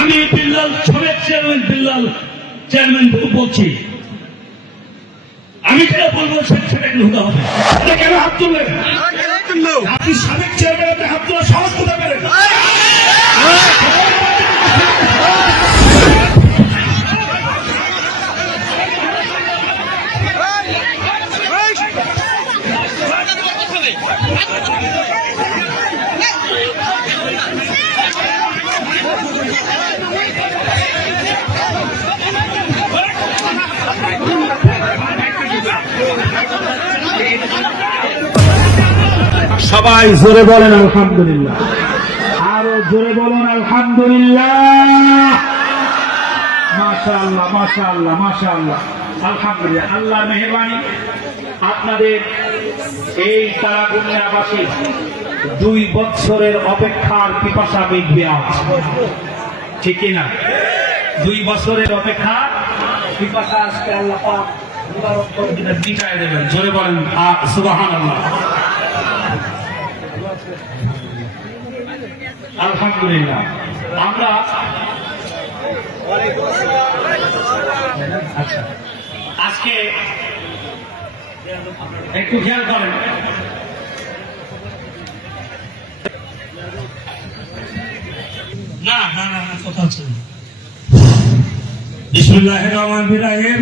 আমি বিল্লাল ছবের chairman Billal chairman বলছি। আমি যেটা বলব সেটা কিন্তু হতে হবে। কেন হাত তুললেন? আপনি সাবেক চেয়ারম্যান হাত তোলা সাহস কোথায় পেলেন? সবাই জোরে বলেন আলহামদুলিল্লাহ। আরও জোরে বলেন আলহামদুলিল্লাহ। মাশাআল্লাহ মাশাআল্লাহ মাশাআল্লাহ। আলহামদুলিল্লাহ আল্লাহ মেহরবানি। আপনাদের এই তারাগুনিয়াবাসী দুই বছরের অপেক্ষার পিপাসা মিটবে আজ। ঠিক না দুই বছরের অপেক্ষা পিপাসা আজকে আল্লাহ মিটায় দেবেন। জোরে বলেন সুবহানাল্লাহ। আলহামদুলিল্লাহ। আমরা আচ্ছা। আজকে একটু খেয়াল করেন। না না না কথা আছে বিসমুল্লাহ রহমান বিরাহিম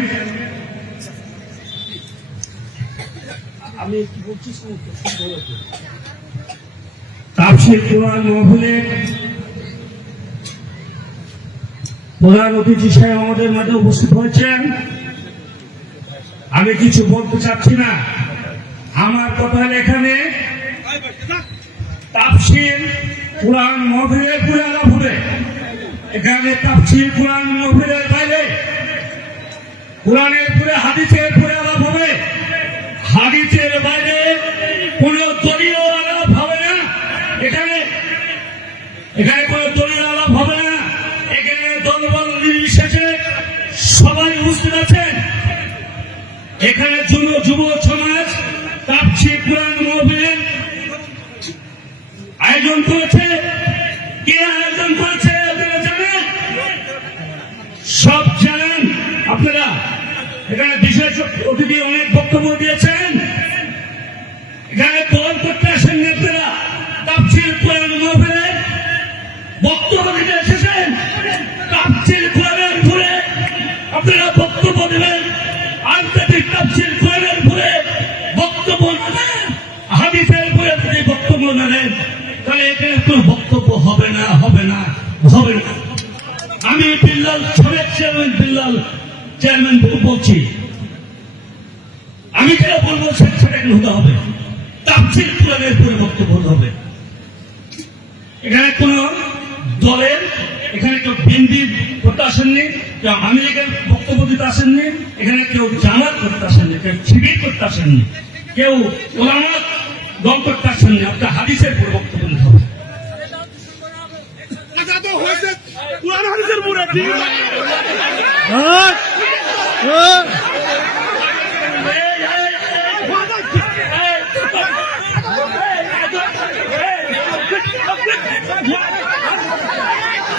আমি বলছি আমি কিছু বলতে চাচ্ছি না। আমার কথা এখানে কোরআন মহফিলের পুরে এখানে তাপসির কোরআন মহফিলের বাইরে কোরআনের পুরে হাদিসের পুরে আলাপ হবে হাদিসের বাইরে কোন দলীয় আলাপ হবে না এখানে এখানে কোন দলীয় আলাপ হবে না এখানে দলবল নির্বিশেষে সবাই উপস্থিত আছেন। এখানে যুব যুব সমাজ, তাপসি কোরআন মহফিলের আয়োজন করেছে। কে আয়োজন করেছে আপনারা জানেন? সব জানেন আপনারা। এখানে বিশেষ অতিথি অনেক বক্তব্য দিয়েছেন। এখানে দল করতে আসেন আপনারা তাপসির কোরআন মহফিলে বক্তব্য দিতে এসেছেন তাপসির কোরআনের ঘুরে আপনারা বক্তব্য দেবেন আন্তর্জাতিক তাপসির কোরআনের ঘুরে বক্তব্য না হাদিসের ঘুরে যদি বক্তব্য না তাহলে এখানে কোনো বক্তব্য হবে না হবে না হবে না। আমি বিল্লাল ছবের চেয়ারম্যান, বিল্লাল চেয়ারম্যান বলছি। আমি যেটা বলব সেটা হতে হবে? তাপসির কোরআনের পরে বক্তব্য হবে। এখানে কোন দলের এখানে কেউ হিন্দি করতে আসেননি, কেউ আমেরিকার বক্তব্য দিতে আসেননি, এখানে কেউ জামাত করতে আসেননি, কেউ শিবির করতে আসেননি, কেউ ওলামাত দল করতে আসেননি, আপনার হাদিসের পর বক্তব্য দিতে হবে।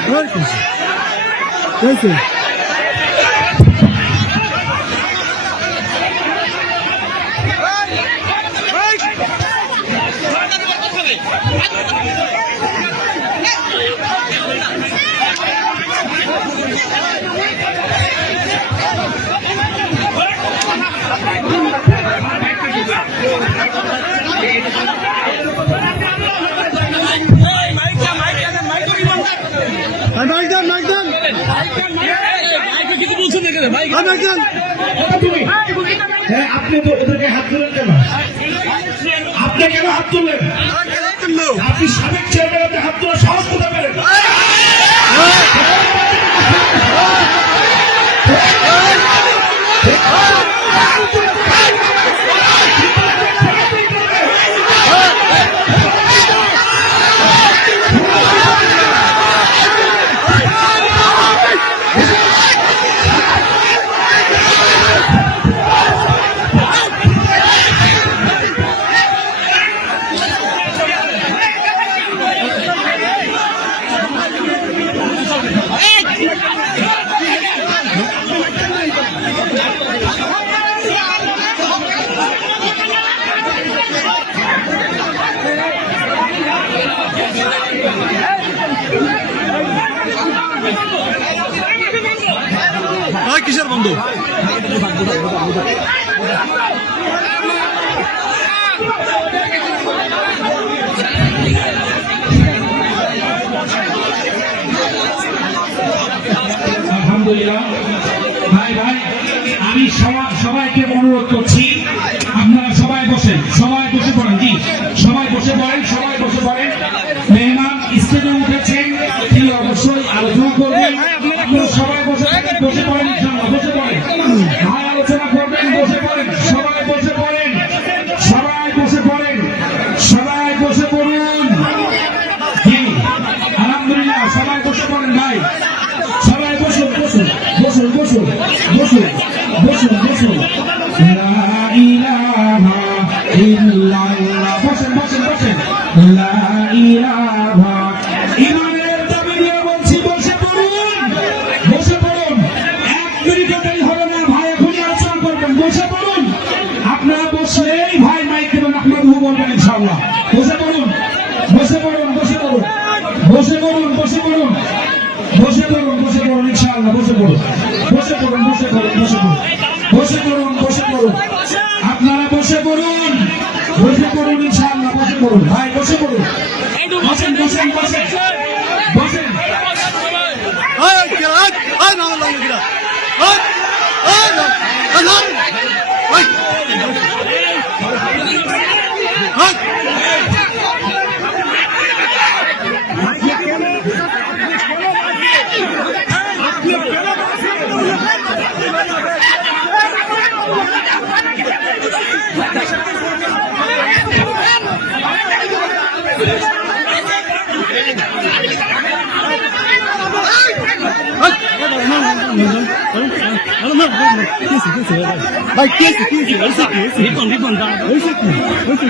পুরানো হাদিসের মাইক দেন মাইক দেন হ্যাঁ আপনি তো ওদেরকে হাত তুলেন কেন আপনি কেন হাত তুললেন আপনি সাবেক চেয়ারম্যান হাত তোলা সাহস কোথায় পেলেন আলহামদুলিল্লাহ। ভাই সবাইকে অনুরোধ করছি, আপনারা সবাই বসেন সবাই বসে পড়েন, জি, সবাই বসে পড়েন, সবাই বসে পড়েন। মেহমান স্টেজে উঠেছেন অবশ্যই সবাই বসে বসে পড়েন। ইনশাআল্লাহ বসে পড়ুন বসে পড়ুন বসে পড়ুন বসে পড়ুন বসে পড়ুন বসে পড়ুন বসে পড়ুন ইনশাআল্লাহ বসে পড়ুন বসে পড়ুন বসে পড়ুন বসে পড়ুন বসে পড়ুন বসে পড়ুন আপনারা বসে পড়ুন বসে পড়ুন ইনশাআল্লাহ বসে পড়ুন ভাই বসে পড়ুন বসেন বসেন বসেন ভাই কি আছে কি আছে হইছে কি হইছে রিপন রিপন দা হইছে কি হইছে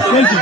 কি হইছে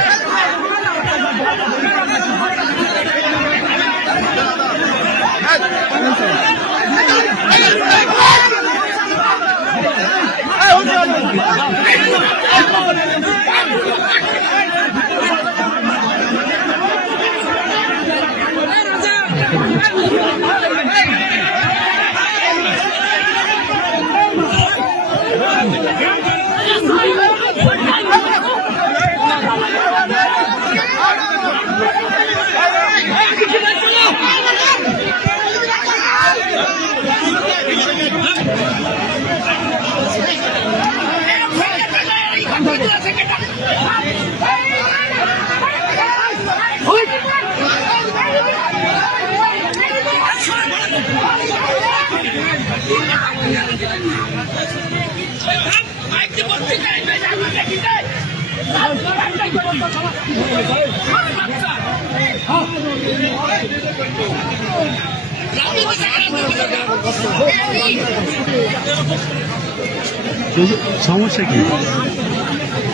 সমস্যা কি?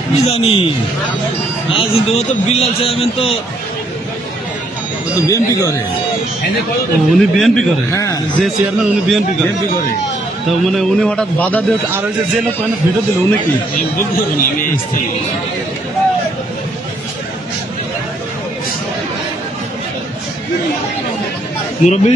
কি জানি? আজ তো বিল্লাল চেয়ারম্যান তো তো বিএনপি করে। উনি বিএনপি করে? হ্যাঁ। যে চেয়ারম্যান উনি বিএনপি করে। বিএনপি করে। তো মানে উনি হঠাৎ বাধা দিয়ে আর ওই যে লোক মানে ভিডিও দিল উনি কি? বলতে আমি মুরব্বী